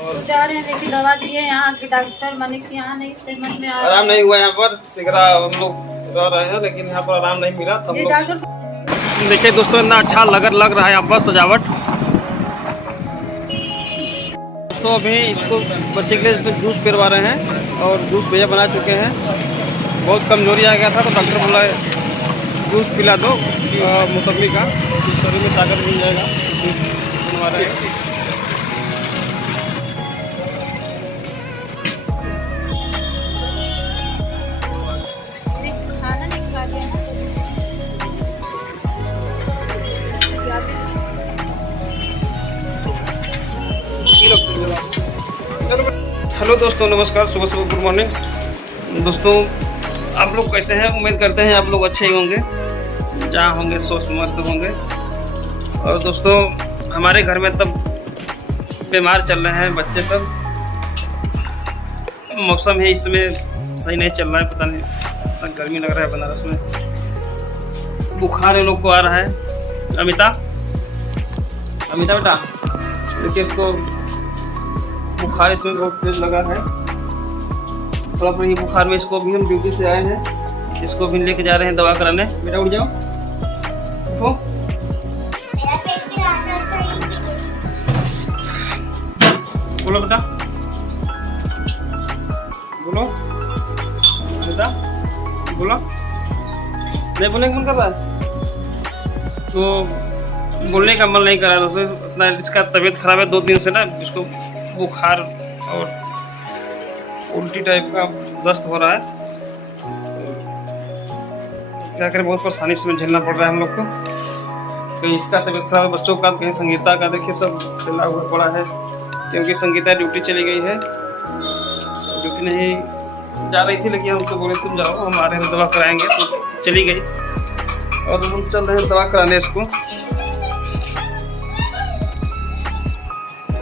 और जा रहे हैं, देखिए दवा दिए यहाँ के डॉक्टर मानिक यहाँ नहीं समझ में आ आराम नहीं हुआ। यहाँ पर सिगरा हम लोग रह रहे हैं लेकिन यहाँ पर आराम नहीं मिला। तो देखिए दोस्तों इतना अच्छा लग रहा है यहाँ पर सजावट। दोस्तों अभी इसको बच्चे के लिए जूस पिलवा रहे हैं और जूस भैया बना चुके हैं। बहुत कमजोरी आ गया था तो डॉक्टर बोला जूस पिला दो मौसमी का, शरीर में ताकत मिल जाएगा। जूस बनवा रहे हैं। हेलो दोस्तों, नमस्कार, सुबह सुबह गुड मॉर्निंग। दोस्तों आप लोग कैसे हैं? उम्मीद करते हैं आप लोग अच्छे ही होंगे, जहाँ होंगे स्वस्थ मस्त होंगे। और दोस्तों हमारे घर में तब बीमार चल रहे हैं बच्चे सब। मौसम है इसमें सही नहीं चल रहा है, पता नहीं गर्मी लग रहा है बनारस में। बुखार इन लोग को आ रहा है। अमिता बेटा देखिए, इसको बुखार इसमें बहुत तेज लगा है। थोड़ा पर ही बुखार में इसको भी हम ड्यूटी से आए हैं, इसको भी लेके जा रहे हैं दवा कराने। बेटा उठ जाओ, उठो। बोलो बेटा, बोलो बेटा, बोलो। नहीं बोलने का मन कर रहा है तो बोलने का मन नहीं कर रहा है दोस्तों। अपना इसका तबीयत खराब है 2 दिन से ना, इसको बुखार और उल्टी टाइप का दस्त हो रहा है। क्या करें, बहुत परेशानी इसमें झेलना पड़ रहा है हम लोग को। तो इसका तबीयत खराब है, बच्चों का, कहीं संगीता का देखिए सब फैला हुआ पड़ा है, क्योंकि संगीता ड्यूटी चली गई है। ड्यूटी नहीं जा रही थी लेकिन हम उसको बोले तुम जाओ, हम आ रहे हैं दवा कराएंगे, तो चली गई। और हम चल रहे हैं दवा कराने इसको।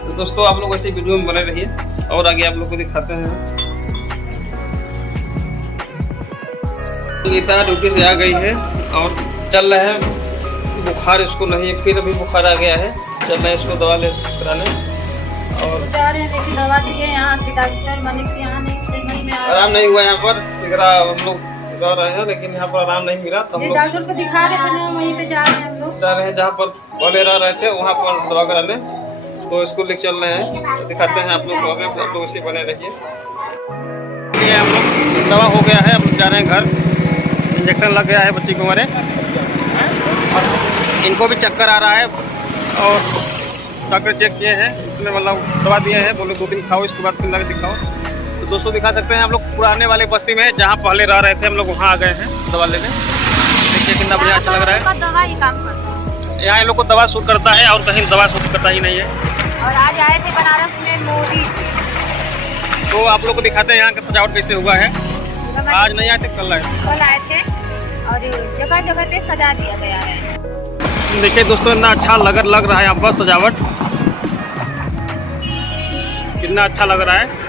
तो दोस्तों आप लोग ऐसे वीडियो में बने रहिए और आगे आप लोग को दिखाते हैं। संगीता ड्यूटी से आ गई है और चल रहे हैं। बुखार इसको नहीं है, फिर अभी बुखार आ गया है। चल रहे हैं इसको दवा ले कराने और जा रहे हैं, देखिए दवा दिए यहाँ के डॉक्टर मानिक यहाँ नहीं समझ में आ आराम नहीं हुआ। यहाँ पर सिगरा हम लोग रह रहे हैं लेकिन यहाँ पर आराम नहीं मिला। तो हम डॉक्टर को दिखा रहे थे, वहीं पे जा रहे हैं हम लोग। जा रहे हैं जहाँ पर पहले रह रहे थे वहाँ पर दवा कराने, तो इसको लेकर चल रहे हैं। दिखाते हैं आप लोग को, आप लोग इसी बने रहिए। हम लोग दवा हो गया है, अब जा रहे हैं घर। इंजेक्शन लग गया है बच्चे को हमारे, इनको भी चक्कर आ रहा है और डॉक्टर चेक किए हैं, इसमें मतलब दवा दिए हैं, बोले 2 दिन खाओ, इसके बाद फिर लग दिखाओ। तो दोस्तों दिखा सकते हैं हम लोग पुराने वाले बस्ती में, जहाँ पहले रह रहे थे हम लोग, वहाँ आ गए हैं दवा लेने। देखिए कितना बढ़िया अच्छा लग रहा है। दवा ही काम करता है यहाँ इन लोग को दवा सूट करता है और कहीं दवा सूट करता ही नहीं है। और आज आए थे बनारस में मोदी, तो आप लोग को दिखाते हैं यहाँ का सजावट कैसे हुआ है। आज नहीं आए थे, कल आए थे और जगह जगह पे सजा दिया गया है। देखिए दोस्तों इतना अच्छा लग रहा है यहाँ पर सजावट, कितना अच्छा लग रहा है।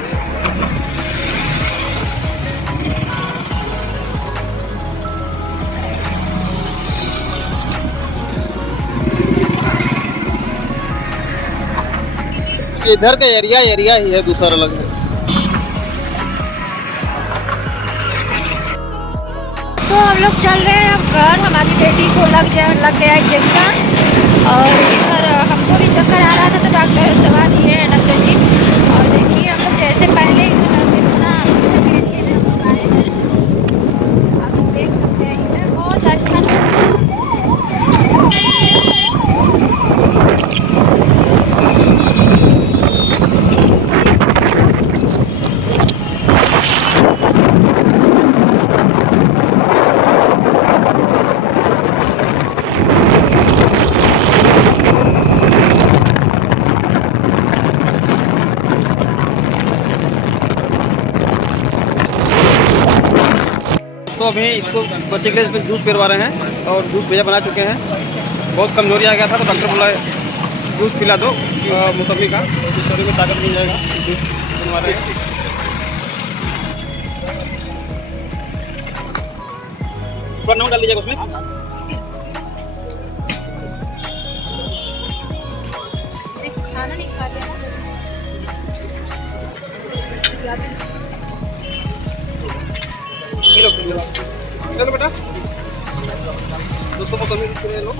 इधर का एरिया ही है, दूसरा अलग है। तो हम लोग चल रहे हैं अब घर। हमारी बेटी को लग गया इंजेक्शन और इधर हमको भी चक्कर आ रहा था, तो डॉक्टर दवा दिए हैं डॉक्टर जी। और देखिए हम लोग जैसे पहले जितना एरिया में हम लोग आए हैं, आप लोग देख सकते हैं इधर बहुत अच्छा तो अभी इसको बच्चे के लिए जूस पिलवा रहे हैं और जूस भैया बना चुके हैं। बहुत कमजोरी आ गया था तो डॉक्टर बोला जूस पिला दो मौसमी का, शरीर में ताकत मिल जाएगा। जूस बनवा रहे हैं। थोड़ा नमक डाल दीजिएगा उसमें। खाना नहीं खाते हैं। चलो बेटा दोस्तों मौसमी ले लो।